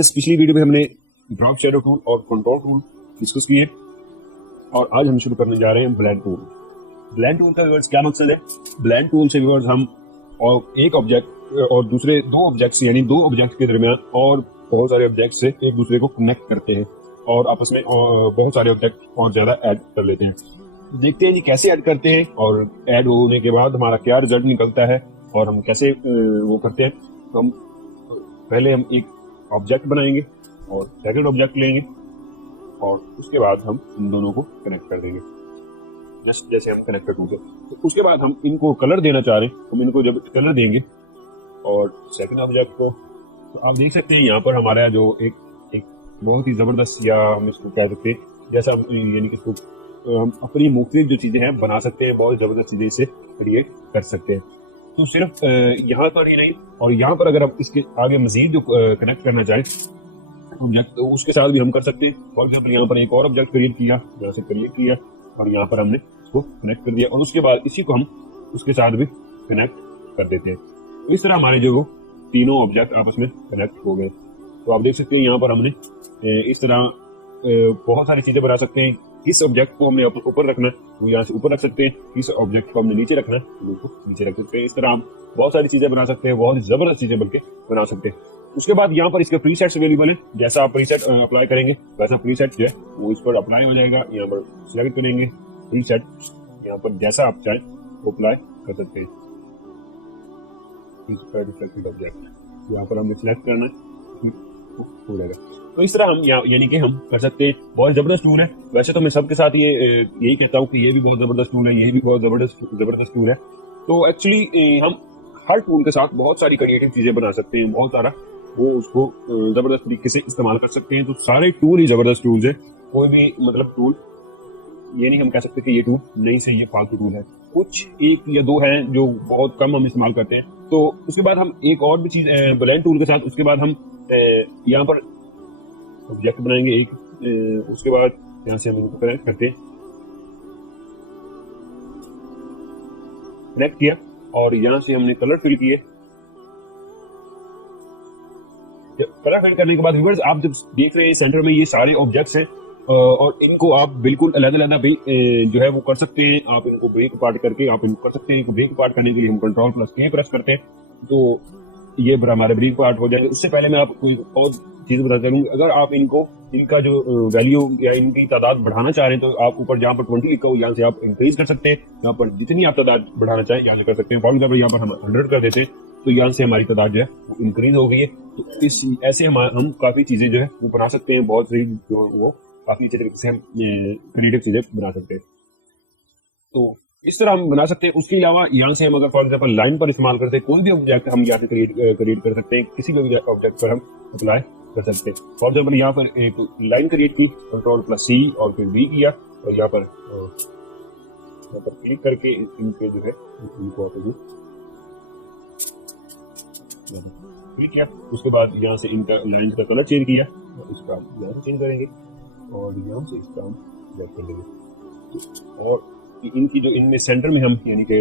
पिछली वीडियो में हमने ड्रॉप शैडो टूल और कंट्रोल टूल डिस्कस किए और आज हम शुरू करने जा रहे हैं ब्लेंड टूल। ब्लेंड टूल का व्यूअर्स क्या मकसद है? ब्लेंड टूल से व्यूअर्स हम और एक ऑब्जेक्ट और दूसरे दो ऑब्जेक्ट्स यानी दो ऑब्जेक्ट के दरमियान और बहुत सारे ऑब्जेक्ट से एक दूसरे को कनेक्ट करते हैं और आपस में बहुत सारे ऑब्जेक्ट और ज्यादा ऐड कर लेते हैं। देखते हैं जी कैसे ऐड करते हैं और ऐड होने के बाद हमारा क्या रिजल्ट निकलता है और हम कैसे वो करते हैं। हम पहले हम एक ऑब्जेक्ट बनाएंगे और सेकंड ऑब्जेक्ट लेंगे और उसके बाद हम इन दोनों को कनेक्ट कर देंगे जस्ट जैसे हम कनेक्टर टूल से। तो उसके बाद हम इनको कलर देना चाह रहे हैं, हम इनको जब कलर देंगे और सेकंड ऑब्जेक्ट को, तो आप देख सकते हैं यहाँ पर हमारा जो एक बहुत ही जबरदस्त या हम इसको कह सकते हैं जैसा यानी कि इसको हम अपनी मुख्तलिफ जो चीजें हैं बना सकते हैं, बहुत जबरदस्त चीजें इसे क्रिएट कर सकते हैं। तो सिर्फ यहाँ पर ही नहीं और यहाँ पर अगर हम इसके आगे मजीद जो कनेक्ट करना चाहें ऑब्जेक्ट तो उसके साथ भी हम कर सकते हैं। फॉर एग्जाम्पल यहाँ पर एक और ऑब्जेक्ट क्रिएट किया, यहाँ से क्रिएट किया और यहाँ पर हमने इसको कनेक्ट कर दिया और उसके बाद इसी को हम उसके साथ भी कनेक्ट कर देते हैं। तो इस तरह हमारे जो तीनों ऑब्जेक्ट आपस में कनेक्ट हो गए। तो आप देख सकते हैं यहाँ पर हमने इस तरह बहुत सारी चीजें बना सकते हैं। किस ऑब्जेक्ट को हमने ऊपर रखना है वो यहाँ से ऊपर रख सकते हैं, किस ऑब्जेक्ट को हमने नीचे रखना है वो उसको नीचे रख सकते हैं। इस तरह हम बहुत सारी चीजें बना सकते हैं, बहुत ही जबरदस्त चीजें बल्कि बना सकते हैं। उसके बाद यहाँ पर इसके प्रीसेट्स अवेलेबल है, जैसा आप प्रीसेट अप्लाई करेंगे वैसा प्रीसेट जो है वो इस पर अप्लाई हो जाएगा। यहाँ पर सिलेक्ट करेंगे प्रीसेट, यहाँ पर जैसा आप चाहें वो अप्लाई कर सकते हैं। ऑब्जेक्ट यहाँ पर हमें सिलेक्ट करना है हो जाएगा। तो इस तरह हम यानी कि हम कर सकते हैं। बहुत जबरदस्त टूल है। वैसे तो मैं सबके साथ यही कहता हूँ कि ये भी बहुत जबरदस्त टूल है, ये भी बहुत जबरदस्त टूल है। तो एक्चुअली हम हर टूल के साथ बहुत सारी क्रिएटिव चीजें बना सकते हैं, बहुत सारा वो उसको जबरदस्त तरीके से इस्तेमाल कर सकते हैं। तो सारे टूल ही जबरदस्त टूल्स है। कोई भी मतलब टूल ये नहीं हम कह सकते कि ये टूल नहीं से ये फालतू टूल है। कुछ एक या दो हैं जो बहुत कम हम इस्तेमाल करते हैं। तो उसके बाद हम एक और भी चीज ब्लेंड टूल के साथ उसके बाद हम यहाँ पर ऑब्जेक्ट बनाएंगे एक, उसके बाद यहाँ से हम इनको कनेक्ट करते हैं, कनेक्ट किया और यहाँ से हमने कलर फिल किए। कलर फिल करने के बाद व्यूअर्स आप जब देख रहे हैं सेंटर में ये सारे ऑब्जेक्ट्स हैं और इनको आप बिल्कुल अलग-अलग जो है वो कर सकते हैं। आप इनको ब्रेक अपार्ट करके आप इनको कर सकते हैं। इनको ब्रेक अपार्ट करने के लिए हम Ctrl+K प्रेस करते हैं तो ये हमारे ब्रेक अपार्ट हो जाएंगे। उससे पहले मैं आपको एक और चीज बताता हूँ, अगर आप इनका जो वैल्यू या इनकी तादाद बढ़ाना चाह रहे हैं तो आप ऊपर जहाँ पर 20 लिखा हो यहाँ से आप इंक्रीज कर सकते हैं। यहाँ पर जितनी आप तादाद बढ़ाना चाहें यहाँ से कर सकते हैं। फॉर एग्जाम्पल यहाँ पर हम 100 कर देते हैं तो यहाँ से हमारी तादाद जो है वो इंक्रीज हो गई है। तो इस ऐसे हम काफी चीजें जो है वो बना सकते हैं, बहुत सी जो वो काफी अच्छे तरीके से हम क्रिएटिव चीजें बना सकते हैं। तो इस तरह हम बना सकते हैं। उसके अलावा यहाँ से हम अगर फॉर एग्जाम्पल लाइन पर इस्तेमाल करते हैं, कोई भी ऑब्जेक्ट हम यहाँ से क्रिएट कर सकते हैं, किसी भी ऑब्जेक्ट पर हम अप्लाई कर सकते हैं। फॉर एग्जाम्पल यहाँ पर एक लाइन क्रिएट की, Ctrl+C और फिर V किया और यहाँ पर क्लिक करके इनके जो है इनको क्लिक किया। उसके बाद यहाँ से इनका लाइन का कलर चेंज किया, इसका यहाँ से चेंज करेंगे और यहाँ से इसका हम ब्लैक कर देंगे और इनकी जो इनमें सेंटर में हम यानी कि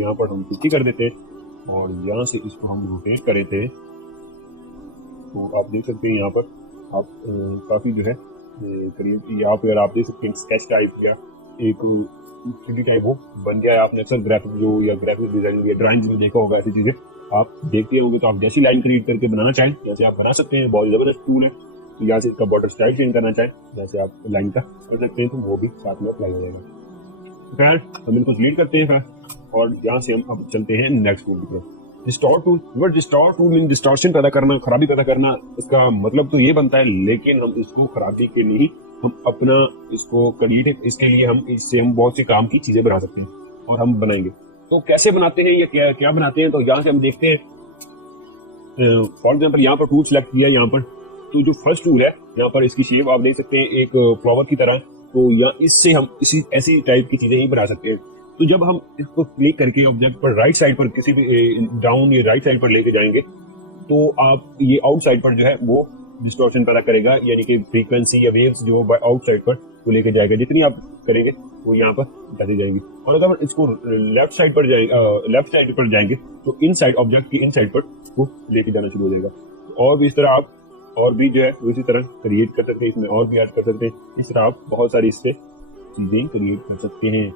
यहाँ पर हम 50 कर देते हैं और यहाँ से इसको हम रोटेट कर देते हैं। तो आप देख सकते हैं यहाँ पर आप काफी जो है करीब यहाँ पर आप देख सकते हैं स्केच टाइप या एक 3D टाइप वो बन गया है। आपने अक्सर ग्राफिक जो या ग्राफिक डिजाइनिंग या ड्राइंग में देखा होगा, ऐसी चीजें आप देखते होंगे। तो आप जैसी लाइन क्रिएट करके बनाना चाहें जैसे आप बना सकते हैं, बहुत जबरदस्त टूल है। तो यहाँ से इसका बॉर्डर स्टाइल चेंज करना चाहें जैसे आप लाइन का कर सकते हैं तो वो भी साथ में अप्लाई हो जाएगा। खैर हम इनको डिलीट करते हैं और यहाँ से हम अब चलते हैं नेक्स्ट टूल की तरफ, distort tool. Distort tool mean distortion पैदा करना, खराबी पैदा करना। इसका मतलब तो ये बनता है, लेकिन हम इसको खराबी के लिए हम अपना इसको क्रिएटिव इसके लिए हम इससे हम बहुत सी काम की चीजें बना सकते हैं और हम बनाएंगे। तो कैसे बनाते हैं या क्या बनाते हैं, तो यहाँ से हम देखते हैं। फॉर एग्जाम्पल यहाँ पर टूल सेलेक्ट किया, यहाँ पर तो जो फर्स्ट टूल है यहाँ पर इसकी शेप आप देख सकते हैं एक फ्लावर की तरह। तो या इससे हम ऐसी टाइप की चीजें ही बना सकते हैं। तो जब हम इसको क्लिक करके ऑब्जेक्ट पर राइट साइड पर किसी भी डाउन या राइट साइड पर लेके जाएंगे तो आप ये आउट साइड पर जो है वो डिस्टॉर्शन पैदा करेगा, यानी कि फ्रीक्वेंसी या वेव्स जो आउट साइड पर वो लेके जाएगा। जितनी आप करेंगे वो यहाँ पर जाती जाएगी। और अगर इसको लेफ्ट साइड पर जाएंगे तो इन साइड ऑब्जेक्ट की इन साइड पर वो लेके जाना शुरू हो जाएगा। और भी इस तरह आप और भी जो है उसी तरह क्रिएट कर सकते हैं, इसमें और भी ऐड कर सकते हैं। इस तरह आप बहुत सारी इससे चीजें क्रिएट कर सकते हैं।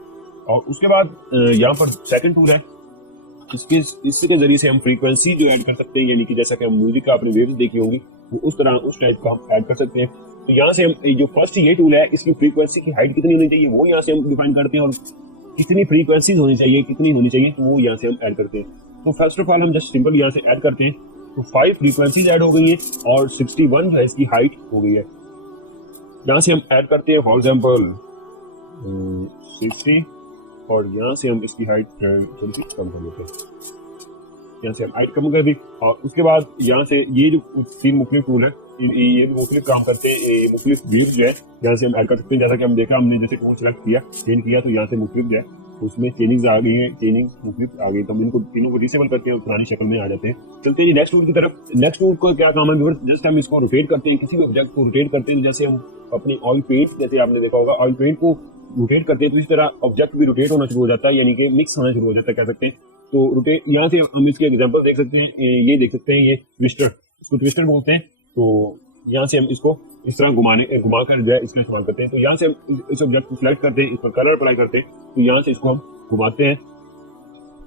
और उसके बाद यहाँ पर सेकंड टूल है, इसके जरिए से हम फ्रीक्वेंसी जो ऐड कर सकते हैं, यानी कि जैसा कि हम म्यूजिक का आपने वेव्स देखी होंगी वो उस तरह उस टाइप का हम ऐड कर सकते हैं। तो यहाँ से हम जो फर्स्ट ये टूल है, इसकी फ्रीक्वेंसी की हाइट कितनी होनी चाहिए वो यहाँ से हम डिफाइन करते हैं, और कितनी फ्रीक्वेंसीज होनी चाहिए, कितनी होनी चाहिए वो यहाँ से हम ऐड करते हैं। तो फर्स्ट ऑफ ऑल हम जस्ट सिंपल यहाँ से ऐड करते हैं, तो 5 फ्रीक्वेंसीज ऐड हो गई है और 61 जो है इसकी हाइट हो गई है। यहाँ से हम ऐड करते हैं फॉर एग्जाम्पल 60, और यहाँ से हम इसकी हाइट थोड़ी सी कम कर देते हैं, यहाँ से हम हाइट कम कर दी। और उसके बाद यहाँ से ये जो 3 मुख्तलिफ टूल है ये भी मुख्तलिफ काम करते हैं, ये मुख्तलिफ व्यूज जो है यहाँ से हम ऐड कर सकते हैं। जैसा कि हम देखा, हमने जैसे टूल सेलेक्ट किया, चेंज किया, तो यहाँ से मुख्तलिफ जो है उसमें चेंजिंग आ गई है, चेंजिंग मुख्तलिफ आ गई, तो हम इनको तीनों को डिसेबल करके और पुरानी शक्ल में आ जाते हैं। चलते हैं नेक्स्ट टूल की तरफ। नेक्स्ट टूल को क्या काम है, जस्ट हम इसको रोटेट करते हैं, किसी भी ऑब्जेक्ट को रोटेट करते हैं। जैसे हम अपने ऑयल पेंट, जैसे आपने देखा होगा ऑयल पेंट को रोटेट करते हैं, तो इस तरह ऑब्जेक्ट भी रोटेट होना शुरू हो जाता है, यानी कि मिक्स होना शुरू हो जाता है, कह सकते हैं। तो रोटेट, यहाँ से हम इसके एग्जांपल देख सकते हैं, ये देख सकते हैं, ये ट्विस्टर, इसको ट्विस्टर बोलते हैं। तो यहाँ से हम इसको इस तरह घुमा कर जो है इसका इस्तेमाल करते हैं। तो यहाँ से हम इस ऑब्जेक्ट को सिलेक्ट करते हैं, इस पर कलर अप्लाई करते हैं, तो यहाँ से इसको हम घुमाते हैं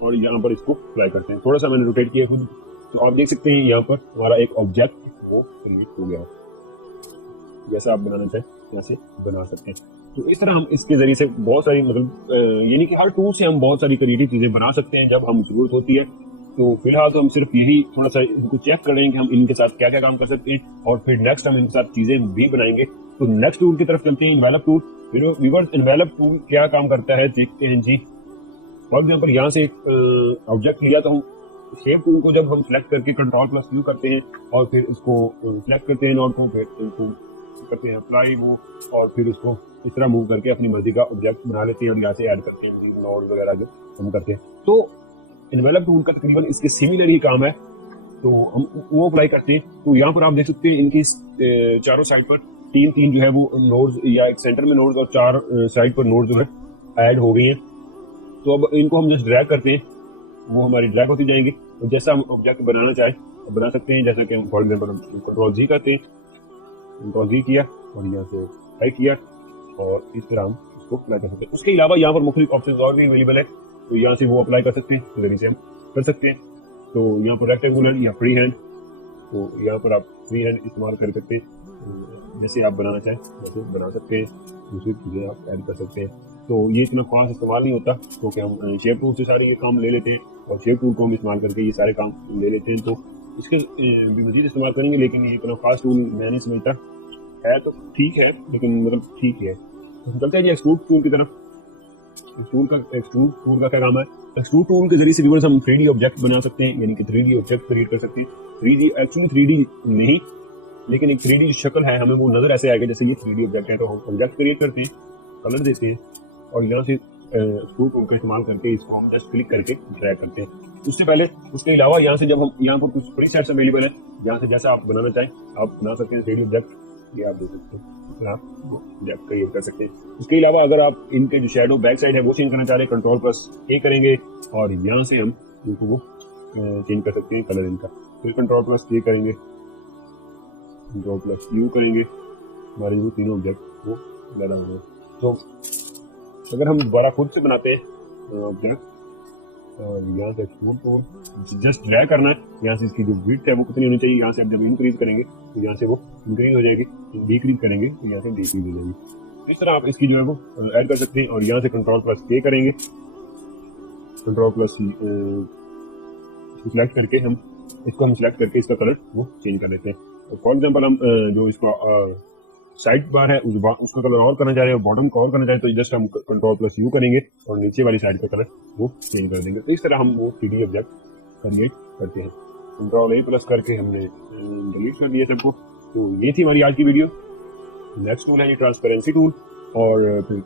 और यहाँ पर इसको अप्लाई करते हैं। थोड़ा सा मैंने रोटेट किया खुद, तो आप देख सकते हैं यहाँ पर हमारा एक ऑब्जेक्ट वो क्रिएट हो गया। जैसा आप बनाना चाहें यहाँ से बना सकते हैं। तो इस तरह हम इसके जरिए से बहुत सारी, मतलब यानी कि हर टूल से हम बहुत सारी क्रिएटिव चीजें बना सकते हैं जब हम जरूरत होती है। तो फिलहाल तो हम सिर्फ यही थोड़ा सा इनको चेक कर लेंगे कि हम इनके साथ क्या क्या काम कर सकते हैं, और फिर नेक्स्ट हम इनके साथ चीजें भी बनाएंगे। तो नेक्स्ट टूल की तरफ चलते हैं, इन्वेलप टूल। फिर व्यूअर्स, इन्वेलप टूल क्या काम करता है देखते हैं जी। फॉर एग्जाम्पल यहाँ से एक ऑब्जेक्ट लिया, तो हम शेप टूल को जब हम सिलेक्ट करके Ctrl+U करते हैं और फिर इसको सिलेक्ट करते हैं नोड को, फिर इसको करते हैं अप्लाई वो, और फिर इसको इस तरह मूव करके अपनी मर्जी का ऑब्जेक्ट बना लेते हैं और यहाँ से ऐड करते हैं नोड वगैरह जो हम करते हैं। तो इन्वेलप टूल का तकरीबन इसके सिमिलर ही काम है, तो हम वो अप्लाई करते हैं। तो यहाँ पर आप देख सकते हैं इनकी चारों साइड पर तीन जो है वो नोड्स, या एक सेंटर में नोड्स और 4 साइड पर नोड्स जो है ऐड हो गई हैं। तो अब इनको हम जस्ट ड्रैग करते हैं, वो हमारी ड्रैग होती जाएंगी, और जैसा हम ऑब्जेक्ट बनाना चाहें बना सकते हैं। जैसा कि हम फॉर एग्जाम्पल Ctrl+G करते हैं, Ctrl+G किया और यहाँ से टाइप किया, और इस तरह हम इसको अप्लाई कर सकते हैं। उसके अलावा यहाँ पर मुख्तलिफ ऑप्शन और भी अवेलेबल है, तो यहाँ से वो अप्लाई कर सकते हैं, तो जरिए से हम कर सकते हैं। तो यहाँ पर रेक्टेंगुलर या फ्री हैंड, तो यहाँ पर आप फ्री हैंड इस्तेमाल कर सकते हैं, जैसे आप बनाना चाहें वैसे बना सकते हैं, दूसरी चीज़ें आप ऐड कर सकते हैं। तो ये इतना खास इस्तेमाल नहीं होता, क्योंकि हम शेप टूल से सारे ये काम ले लेते हैं, और शेप टूल को हम इस्तेमाल करके ये सारे काम ले लेते हैं। तो इसके भी मजीद इस्तेमाल करेंगे, लेकिन ये इतना खास टूल मैं नहीं समझता है, तो ठीक है, लेकिन मतलब ठीक है। तो चलते हैं जी एक्सट्रूड टूल की तरफ। एक्सट्रूड टूल का क्या काम है, एक्सट्रूड टूल के जरिए से व्यूअर्स हम 3D ऑब्जेक्ट बना सकते हैं, यानी कि 3D ऑब्जेक्ट क्रिएट कर सकते हैं। 3D एक्चुअली 3D नहीं, लेकिन एक 3D जो शक्ल है हमें वो नजर ऐसे आएगा जैसे ये 3D ऑब्जेक्ट है। तो हम ऑब्जेक्ट क्रिएट करते हैं, कलर देते हैं, और यहाँ से एक्सट्रूड टूल का इस्तेमाल करके इसको हम जस्ट क्लिक करके ड्रैग करते हैं। उससे पहले, उसके अलावा यहाँ से जब हम यहाँ पर कुछ प्रीसेट्स अवेलेबल है, यहाँ से जैसा आप बनाना चाहें आप बना सकते हैं 3D ऑब्जेक्ट, ये आप देख सकते हैं, आप ऑब्जेक्ट क्रिएट कर सकते हैं। उसके अलावा अगर आप इनके जो शेडो बैक साइड है वो चेंज करना चाह रहे हैं, Ctrl+A करेंगे, और यहाँ से हम इनको वो चेंज कर सकते हैं कलर इनका। फिर Ctrl+A करेंगे, Ctrl+U करेंगे, हमारे जो तीनों ऑब्जेक्ट वो ज्यादा होंगे। तो अगर हम दोबारा खुद से बनाते हैं ऑब्जेक्ट, यहाँ से एक्सट्रूड टूल जस्ट ड्रैग करना है, यहाँ से इसकी जो विड्थ है वो कितनी होनी चाहिए, यहाँ से जब इंक्रीज करेंगे तो यहाँ से वो इंक्रीज हो जाएगी, डिक्रीज करेंगे तो यहाँ से डिक्रीज हो जाएगी। इस तरह आप इसकी जो है वो ऐड कर सकते हैं। और यहाँ से Ctrl+K करेंगे, Ctrl+C सिलेक्ट करके हम सिलेक्ट करके इसका कलर वो चेंज कर लेते हैं। फॉर एग्जाम्पल हम जो इसका साइड बार है उसका कलर और करना चाह रहे हैं, बॉटम का और करना चाह रहे हैं, तो जस्ट हम Ctrl+U करेंगे और नीचे वाली साइड का कलर वो चेंज कर देंगे। तो इस तरह हम वो 3D ऑब्जेक्ट क्रिएट करते हैं। Ctrl+A करके हमने डिलीट कर दिया सबको। तो ये थी हमारी आज की वीडियो। नेक्स्ट टूल है ये ट्रांसपेरेंसी टूल, और फिर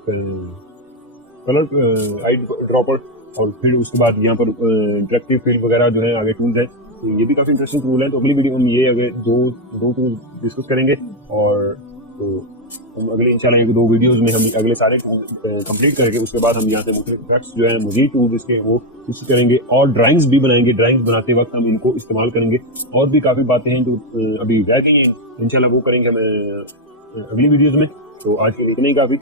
कलर आई ड्रॉपर, और फिर उसके बाद यहाँ पर इंटरेक्टिव फील्ड वगैरह जो है आगे टूल्स है। तो ये भी काफ़ी इंटरेस्टिंग टूल है। तो अगली वीडियो हम ये आगे दो टूल डिस्कस करेंगे, और तो हम अगले इंशाल्लाह एक 2 वीडियोस में हम अगले सारे टूल कंप्लीट करके उसके बाद हम यहाँ से मुख्तलिफ इफेक्ट्स जो है मजीद टूल इसके वो यूज करेंगे, और ड्राइंग्स भी बनाएंगे। ड्राइंग्स बनाते वक्त हम इनको इस्तेमाल करेंगे। और भी काफ़ी बातें हैं जो अभी रह गई हैं इंशाल्लाह वो करेंगे हमें अगली वीडियोस में। तो आज के लिए इतना ही काफ़ी।